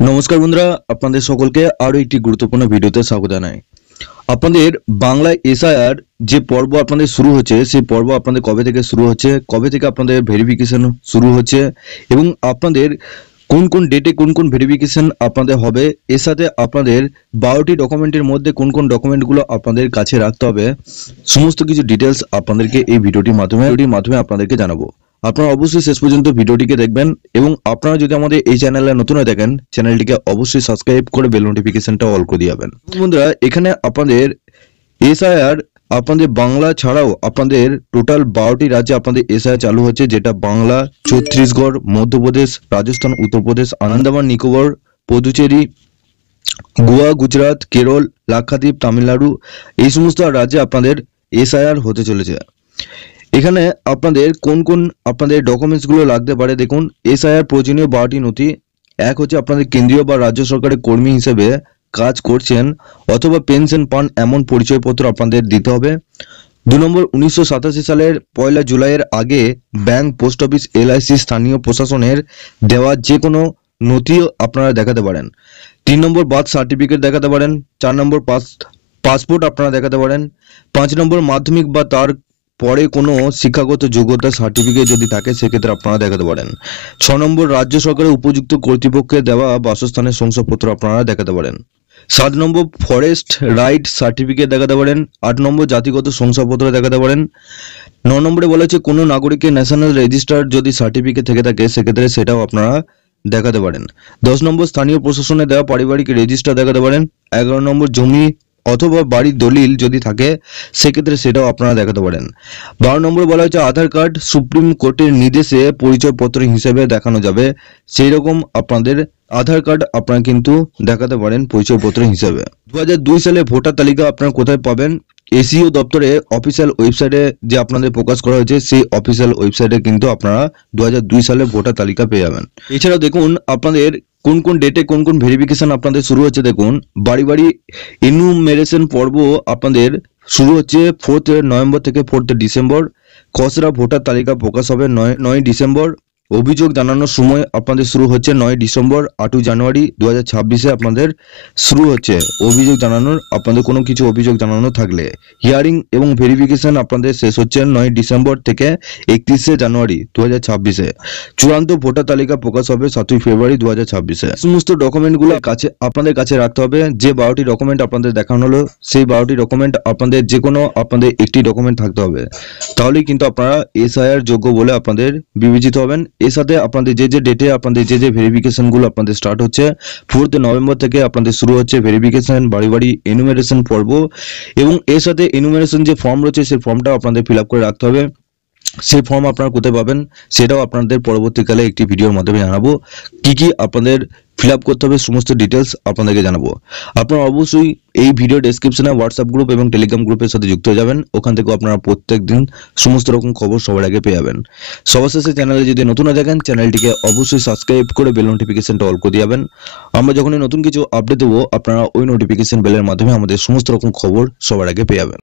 নমস্কার বন্ধুরা, আপনাদের সকলকে আরো একটি গুরুত্বপূর্ণ ভিডিওতে স্বাগত জানাই। আপনাদের বাংলা এসআইআর যে পর্ব আপনাদের শুরু হচ্ছে, সেই পর্ব আপনাদের কবে থেকে শুরু হচ্ছে, কবে থেকে আপনাদের ভেরিফিকেশন শুরু হচ্ছে এবং আপনাদের কোন কোন ডেটে কোন কোন ভেরিফিকেশন আপনাদের হবে, এর সাথে আপনাদের 12টি ডকুমেন্টের মধ্যে কোন কোন ডকুমেন্টগুলো আপনাদের কাছে রাখতে হবে, সমস্ত কিছু ডিটেলস আপনাদেরকে এই ভিডিওটির মাধ্যমে আপনাদেরকে জানাবো। আপনারা অবশ্যই শেষ পর্যন্ত ভিডিওটিকে দেখবেন এবং আপনারা যদি আমাদের এই চ্যানেলে নতুন হয়ে থাকেন, চ্যানেলটিকে অবশ্যই সাবস্ক্রাইব করে বেল নোটিফিকেশনটা অল করে দিবেন। বন্ধুরা, এখানে আপনাদের এসআইআর আপনাদের বাংলা ছাড়াও আপনাদের টোটাল 12টি রাজ্যে আপনাদের এসআইআর চালু হচ্ছে, যেটা বাংলা, ছত্তিশগড়, মধ্যপ্রদেশ, রাজস্থান, উত্তরপ্রদেশ, আন্দামান নিকোবর, পুদুচেরি, গোয়া, গুজরাট, কেরল, লাক্ষাদ্বীপ, তামিলনাড়ু, এই সমস্ত রাজ্যে আপনাদের এসআইআর হতে চলেছে। এখানে আপনাদের কোন কোন আপনাদের ডকুমেন্টসগুলো লাগতে পারে দেখুন। এসআইআর প্রয়োজনীয় 12টি নথি। এক হচ্ছে আপনাদের কেন্দ্রীয় বা রাজ্য সরকারের কর্মী হিসেবে কাজ করছেন অথবা পেনশন পান এমন পরিচয়পত্র আপনাদের দিতে হবে। 2 নম্বর, 1987 সালের 1 জুলাইয়ের আগে ব্যাংক, পোস্ট অফিস, এলআইসি, স্থানীয় প্রশাসনের দেওয়া যে কোনো নথিও আপনারা দেখাতে পারেন। 3 নম্বর, বার্থ সার্টিফিকেট দেখাতে পারেন। 4 নম্বর, পাসপোর্ট আপনারা দেখাতে পারেন। 5 নম্বর, মাধ্যমিক বা তার পরে কোনো শিক্ষাগত যোগ্যতা সার্টিফিকেট যদি থাকে সেক্ষেত্রে আপনারা দেখাতে পারেন। 6 নম্বর, রাজ্য সরকারের উপযুক্ত কর্তৃপক্ষের দেওয়া বাসস্থানের শংসাপত্র আপনারা দেখাতে পারেন। 7 নম্বর, ফরেস্ট রাইট সার্টিফিকেট দেখাতে পারেন। 8 নম্বর, জাতিগত শংসাপত্র দেখাতে পারেন। 9 নম্বরে বলা হচ্ছে কোনো নাগরিকের ন্যাশনাল রেজিস্টার যদি সার্টিফিকেট থেকে থাকে সেক্ষেত্রে সেটাও আপনারা দেখাতে পারেন। 10 নম্বর, স্থানীয় প্রশাসনে দেওয়া পারিবারিক রেজিস্টার দেখাতে পারেন। 11 নম্বর, জমি অথবা বাড়ির দলিল যদি থাকে সেক্ষেত্রে সেটাও আপনারা দেখাতে পারেন। 12 নম্বরে বলা হচ্ছে আধার কার্ড সুপ্রিম কোর্টের নির্দেশে পরিচয়পত্র হিসেবে দেখানো যাবে, সেই রকম আপনাদের আধার কার্ড আপনারা কিন্তু দেখাতে পারেন পরিচয়পত্র হিসেবে। 2002 সালে ভোটার তালিকা আপনারা কোথায় পাবেন? এসইও দপ্তরে অফিসিয়াল ওয়েবসাইটে যে আপনাদের প্রকাশ করা হয়েছে সেই অফিসিয়াল ওয়েবসাইটে কিন্তু আপনারা 2002 সালে ভোটার তালিকা পেয়ে যাবেন। এছাড়াও দেখুন আপনাদের কোন কোন ডেটে কোন কোন ভেরিফিকেশন আপনাদের শুরু হচ্ছে। দেখুন, বাড়ি বাড়ি এনুমেরেশন পর্ব আপনাদের শুরু হচ্ছে 4 নভেম্বর থেকে 4 ডিসেম্বর। খসড়া ভোটার তালিকা প্রকাশ হবে 9 ডিসেম্বর। অভিযোগ জানানোর সময় আপনাদের শুরু হচ্ছে 9 ডিসেম্বর। 8 জানুয়ারি 2026 আপনাদের শুরু হচ্ছে অভিযোগ জানানোর, আপনাদের কোনো কিছু অভিযোগ জানানো থাকলে। হিয়ারিং এবং ভেরিফিকেশন আপনাদের শেষ হচ্ছে 9 ডিসেম্বর থেকে 31 জানুয়ারি 2026। চূড়ান্ত ভোটার তালিকা প্রকাশ হবে 7 ফেব্রুয়ারি 2026। সমস্ত ডকুমেন্টগুলো আপনাদের কাছে রাখতে হবে। যে 12টি ডকুমেন্ট আপনাদের দেখানো হলো সেই 12টি ডকুমেন্ট আপনাদের যে কোনো আপনাদের একটি ডকুমেন্ট থাকতে হবে, তাহলেই কিন্তু আপনারা এসআইআর যোগ্য বলে আপনাদের বিবেচিত হবেন। এর সাথে আপনাদের যে ডেটে আপনাদের যে ভেরিফিকেশনগুলো আপনাদের স্টার্ট হচ্ছে 4 নভেম্বর থেকে আপনাদের শুরু হচ্ছে ভেরিফিকেশন, বাড়ি বাড়ি এনুমেরেশন পর্ব, এবং এর সাথে এনুমেরেশন যে ফর্ম রয়েছে সেই ফর্মটাও আপনাদের ফিল আপ করে রাখতে হবে। সেই ফর্ম আপনারা কোথায় পাবেন সেটাও আপনাদের পরবর্তীকালে একটি ভিডিওর মাধ্যমে জানাবো। কি আপনাদের ফিল আপ করতে হবে সমস্ত ডিটেলস আপনাদেরকে জানাবো। আপনারা অবশ্যই এই ভিডিও ডেসক্রিপশনে হোয়াটসঅ্যাপ গ্রুপ এবং টেলিগ্রাম গ্রুপের সাথে যুক্ত হয়ে যাবেন। ওখান থেকে আপনারা প্রত্যেক দিন সমস্ত রকম খবর সবার আগে পেয়ে যাবেন। সবার শেষে চ্যানেলে যদি নতুন হয়ে থাকেন চ্যানেলটিকে অবশ্যই সাবস্ক্রাইব করে বেল নোটিফিকেশনটা অল করে দিবেন। আমরা যখনই নতুন কিছু আপডেট দেবো আপনারা ওই নোটিফিকেশন বেলের মাধ্যমে আমাদের সমস্ত রকম খবর সবার আগে পেয়ে যাবেন।